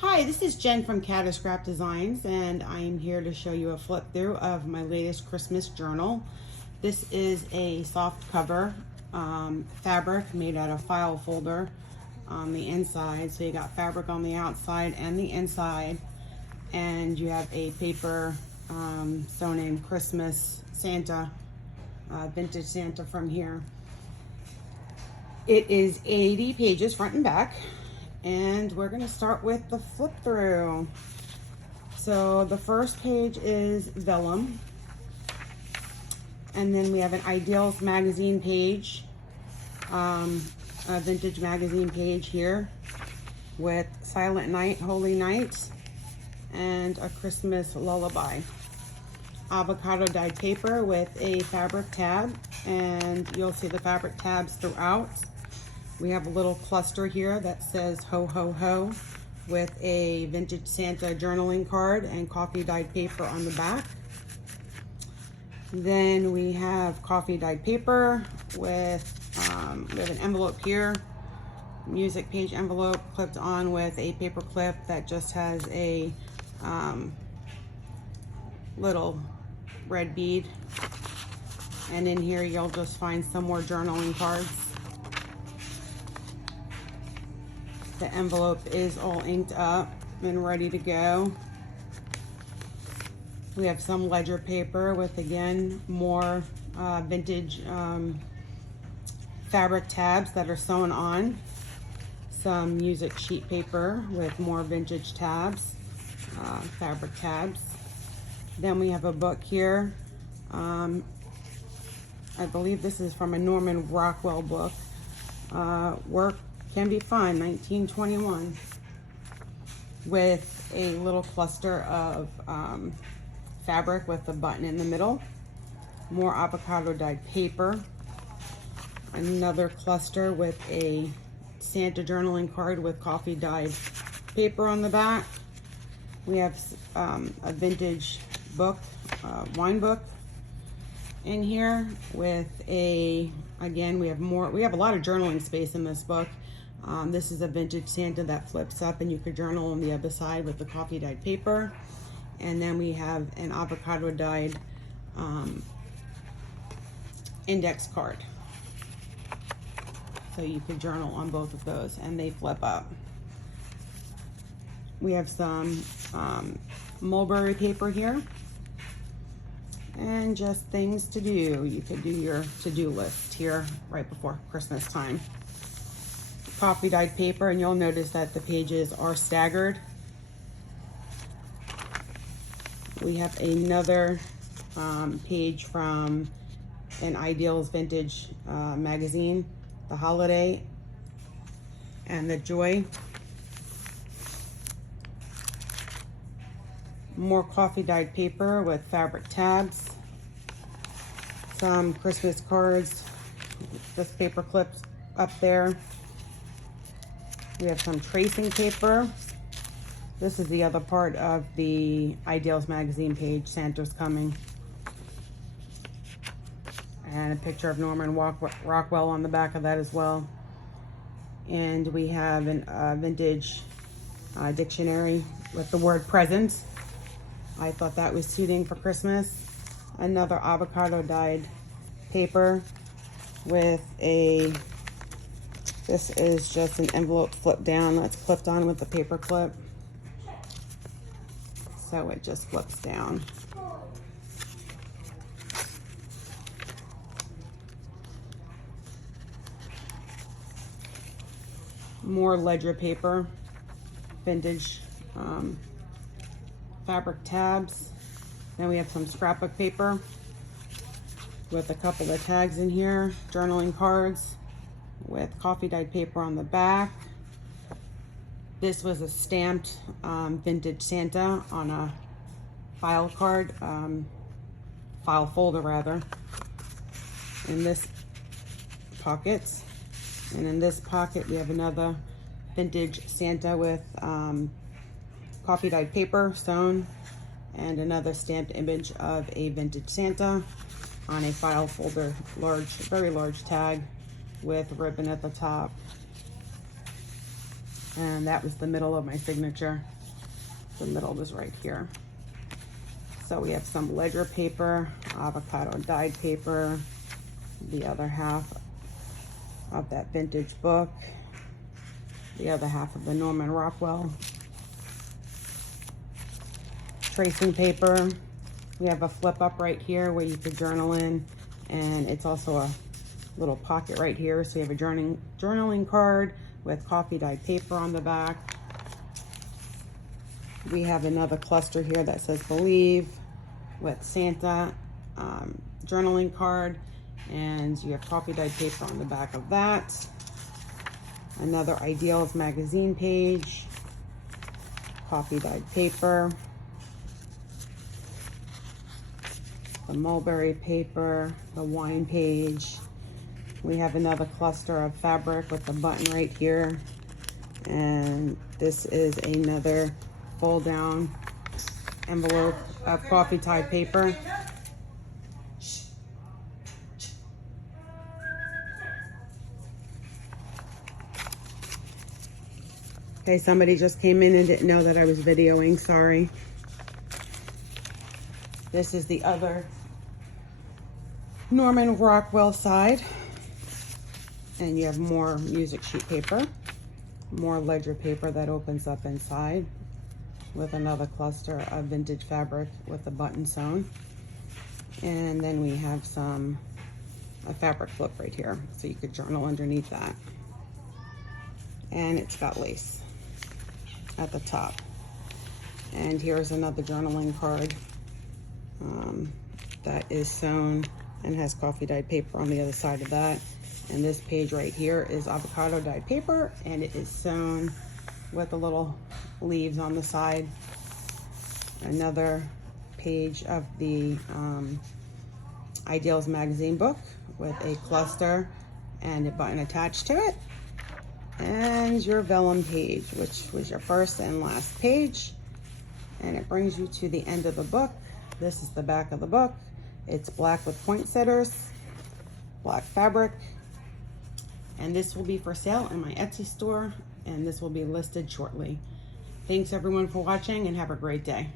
Hi, this is Jen from Scrap Designs, and I'm here to show you a flip through of my latest Christmas journal. This is a soft cover fabric made out of file folder on the inside. So you got fabric on the outside and the inside, and you have a paper sewn in Christmas Santa, vintage Santa from here. It is 80 pages front and back. And we're going to start with the flip through. So the first page is vellum. And then we have an Ideals magazine page, a vintage magazine page here with Silent Night, Holy Night, and a Christmas lullaby. Avocado dyed paper with a fabric tab, and you'll see the fabric tabs throughout. We have a little cluster here that says ho ho ho with a vintage Santa journaling card and coffee dyed paper on the back. Then we have coffee dyed paper with we have an envelope here, music page envelope clipped on with a paper clip that just has a little red bead. And in here you'll just find some more journaling cards. The envelope is all inked up and ready to go. We have some ledger paper with, again, more vintage fabric tabs that are sewn on. Some music sheet paper with more vintage tabs, fabric tabs. Then we have a book here. I believe this is from a Norman Rockwell book. Work Can Be Fun, 1921, with a little cluster of fabric with a button in the middle. More avocado dyed paper. Another cluster with a Santa journaling card with coffee dyed paper on the back. We have a vintage book, wine book in here with again, we have a lot of journaling space in this book. This is a vintage Santa that flips up and you could journal on the other side with the coffee dyed paper. And then we have an avocado dyed index card. So you could journal on both of those and they flip up. We have some mulberry paper here. And just things to do. You could do your to-do list here right before Christmas time. Coffee dyed paper, and you'll notice that the pages are staggered. We have another page from an Ideals vintage magazine, the Holiday and the Joy. More coffee dyed paper with fabric tabs. Some Christmas cards, this paper clips up there. We have some tracing paper. This is the other part of the Ideals magazine page, Santa's Coming. And a picture of Norman Rockwell on the back of that as well. And we have a vintage dictionary with the word present. I thought that was suiting for Christmas. Another avocado dyed paper with this is just an envelope flip down that's clipped on with the paper clip. So it just flips down. More ledger paper, vintage fabric tabs. Then we have some scrapbook paper with a couple of tags in here, journaling cards with coffee dyed paper on the back. This was a stamped vintage Santa on a file card, file folder rather, in this pocket. And in this pocket we have another vintage Santa with coffee dyed paper sewn, and another stamped image of a vintage Santa on a file folder, very large tag with ribbon at the top. And that was the middle of my signature. The middle was right here. So we have some ledger paper, avocado dyed paper, the other half of that vintage book, the other half of the Norman Rockwell tracing paper. We have a flip up right here where you could journal in, and it's also a little pocket right here. So you have a journaling card with coffee dyed paper on the back. We have another cluster here that says Believe with Santa journaling card, and you have coffee dyed paper on the back of that. Another Ideals magazine page, coffee dyed paper, the mulberry paper, the wine page. We have another cluster of fabric with the button right here, and this is another fold down envelope of coffee dyed paper. Okay, somebody just came in and didn't know that I was videoing, sorry. This is the other Norman Rockwell side. And you have more music sheet paper, more ledger paper that opens up inside, with another cluster of vintage fabric with the button sewn. And then we have a fabric flip right here, so you could journal underneath that. And it's got lace at the top. And here's another journaling card that is sewn and has coffee dyed paper on the other side of that. And this page right here is avocado dyed paper, and it is sewn with the little leaves on the side. Another page of the Ideals magazine book with a cluster and a button attached to it. And your vellum page, which was your first and last page. And it brings you to the end of the book. This is the back of the book. It's black with poinsettias, black fabric. And this will be for sale in my Etsy store, and this will be listed shortly. Thanks everyone for watching, and have a great day.